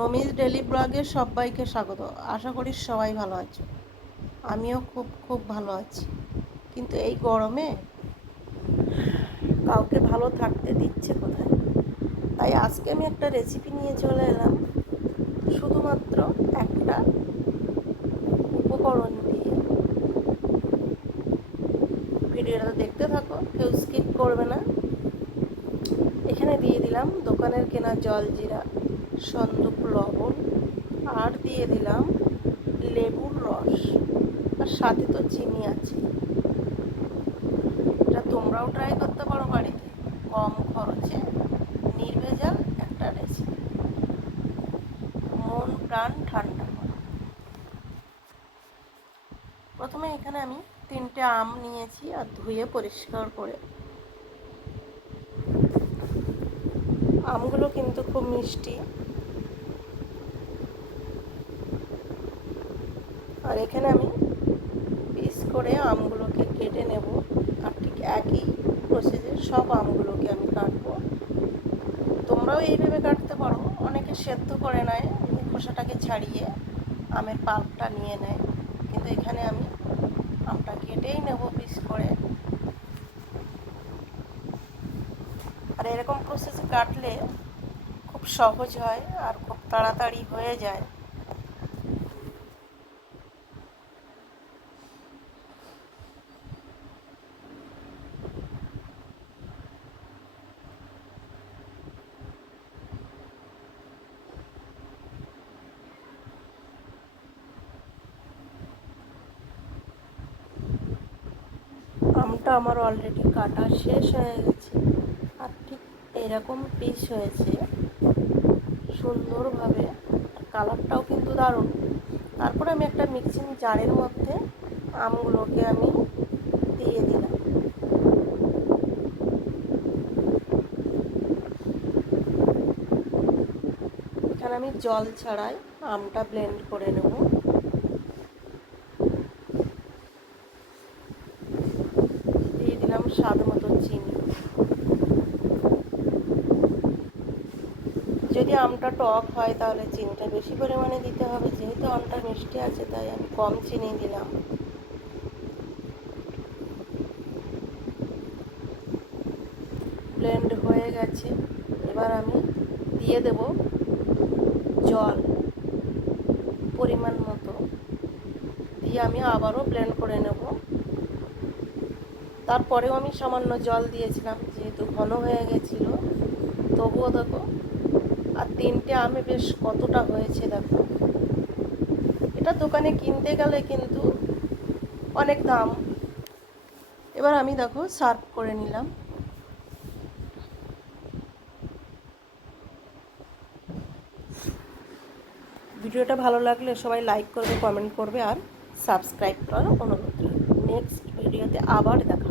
নমিজ daily ব্লগে সবাইকে স্বাগত। আশা করি সবাই ভালো আছো। আমিও খুব খুব ভালো আছি, কিন্তু এই গরমে কাউকে ভালো থাকতে দিচ্ছে কোথায়। তাই আজকে আমি একটা রেসিপি নিয়ে চলে এলাম, শুধুমাত্র একটা উপকরণ দিয়ে। ভিডিওটা দেখতে থাকো, কেউ স্কিপ করবে না। এখানে দিয়ে দিলাম দোকানের কেনা জলজিরা, সন্দুক লবণ, আর দিয়ে দিলাম লেবুর রস, আর সাথে তো চিনি আছে। এটা তোমরাও ট্রাই করতে পারো বাড়িতে, কম খরচে নির্ভেজাল একটা রেসিপি, মন প্রাণ ঠান্ডা করে। প্রথমে এখানে আমি 3টে আম নিয়েছি আর ধুয়ে পরিষ্কার করে। আমগুলো কিন্তু খুব মিষ্টি। আর এখানে আমি পিস করে আমগুলোকে কেটে নেব, আর ঠিক একই প্রসেসে সব আমগুলোকে আমি কাটবো। তোমরাও এইভাবে কাটতে পারো। অনেকে সেদ্ধ করে নেয়, খোসাটাকে ছাড়িয়ে আমের পাল্পটা নিয়ে নেয়, কিন্তু এখানে আমি আমটা কেটেই নেব পিস করে। আর এরকম প্রসেসে কাটলে খুব সহজ হয় আর খুব তাড়াতাড়ি হয়ে যায়। আমটা আমার অলরেডি কাটা শেষ হয়ে গেছে, আর ঠিক এরকম পিস হয়েছে সুন্দরভাবে। কালারটাও কিন্তু দারুণ। তারপরে আমি একটা মিক্সিং জারের মধ্যে আমগুলোকে আমি দিয়ে দিলাম। এখানে আমি জল ছাড়াই আমটা ব্লেন্ড করে নেব। দিয়ে দিলাম স্বাদ মতো চিনি। যদি আমটা টক হয় তাহলে চিনিটা বেশি পরিমাণে দিতে হবে, যেহেতু আমটা মিষ্টি আছে তাই আমি কম চিনি দিলাম। ব্লেন্ড হয়ে গেছে, এবার আমি দিয়ে দেব জল পরিমাণ মতো, দিয়ে আমি আবারও ব্লেন্ড করে নেব। তারপরেও আমি সামান্য জল দিয়েছিলাম, যেহেতু ঘন হয়ে গেছিল, তবুও দেখো। আর 3টে আমে বেশ কতটা হয়েছে দেখো। এটা দোকানে কিনতে গেলে কিন্তু অনেক দাম। এবার আমি দেখো সার্ভ করে নিলাম। ভিডিওটা ভালো লাগলে সবাই লাইক করবে, কমেন্ট করবে, আর সাবস্ক্রাইব করার অনুরোধ রইল। নেক্সট ভিডিওতে আবার দেখা।